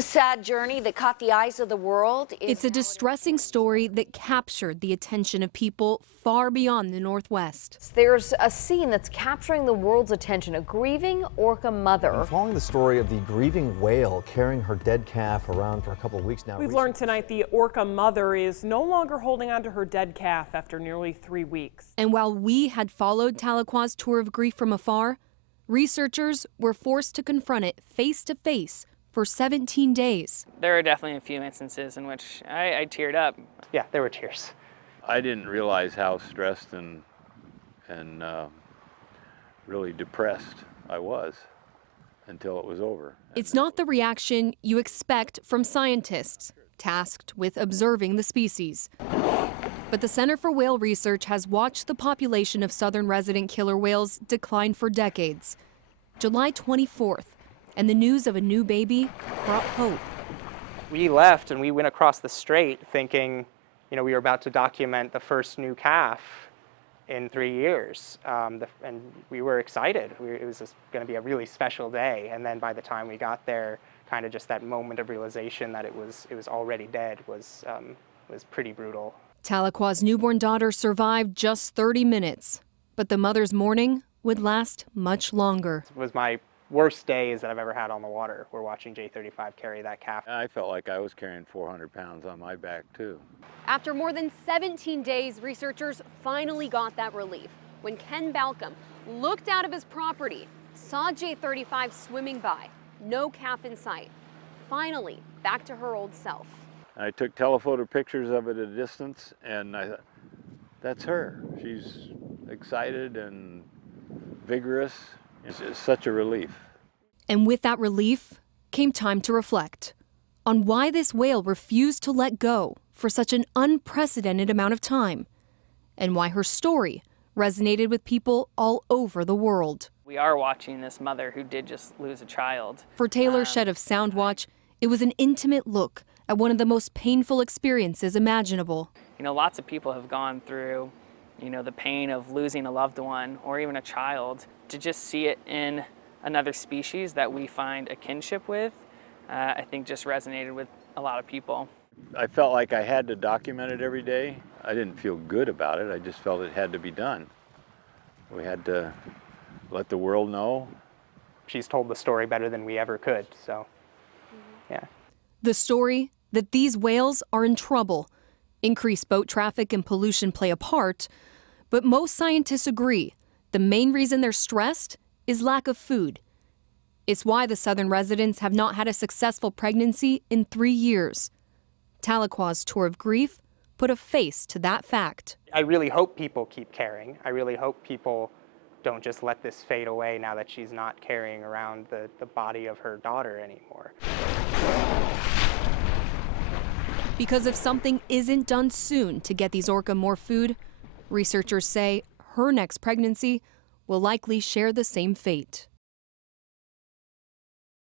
A sad journey that caught the eyes of the world. It's a distressing story that captured the attention of people far beyond the Northwest. There's a scene that's capturing the world's attention, a grieving orca mother. I'm following the story of the grieving whale carrying her dead calf around for a couple of weeks now. We've learned tonight the orca mother is no longer holding on to her dead calf after nearly 3 weeks. And while we had followed Tahlequah's tour of grief from afar, researchers were forced to confront it face to face for 17 days. There are definitely a few instances in which I teared up. Yeah, there were tears. I didn't realize how stressed and really depressed I was until it was over. It's not the reaction you expect from scientists tasked with observing the species. But the Center for Whale Research has watched the population of southern resident killer whales decline for decades. July 24th, and the news of a new baby brought hope. We left and we went across the strait thinking, we were about to document the first new calf in 3 years. And we were excited. It was going to be a really special day. And then by the time we got there, kind of just that moment of realization that it was already dead was pretty brutal. Tahlequah's newborn daughter survived just 30 minutes, but the mother's mourning would last much longer. It was my worst days that I've ever had on the water. We're watching J35 carry that calf. I felt like I was carrying 400 pounds on my back too. After more than 17 days, researchers finally got that relief when Ken Balcom looked out of his property, saw J35 swimming by, no calf in sight. Finally, back to her old self. I took telephoto pictures of it at a distance, and I thought, that's her. She's excited and vigorous. It's such a relief. And with that relief came time to reflect on why this whale refused to let go for such an unprecedented amount of time, and why her story resonated with people all over the world. We are watching this mother who did just lose a child. For Taylor Shedd of Soundwatch, it was an intimate look at one of the most painful experiences imaginable. Lots of people have gone through, the pain of losing a loved one or even a child. To just see it in another species that we find a kinship with, I think just resonated with a lot of people. I felt like I had to document it every day. I didn't feel good about it. I just felt it had to be done. We had to let the world know. She's told the story better than we ever could, so yeah. The story that these whales are in trouble. Increased boat traffic and pollution play a part, but most scientists agree the main reason they're stressed is lack of food. It's why the southern residents have not had a successful pregnancy in 3 years. Tahlequah's tour of grief put a face to that fact. I really hope people keep caring. I really hope people don't just let this fade away now that she's not carrying around the body of her daughter anymore. Because if something isn't done soon to get these orca more food, researchers say her next pregnancy will likely share the same fate.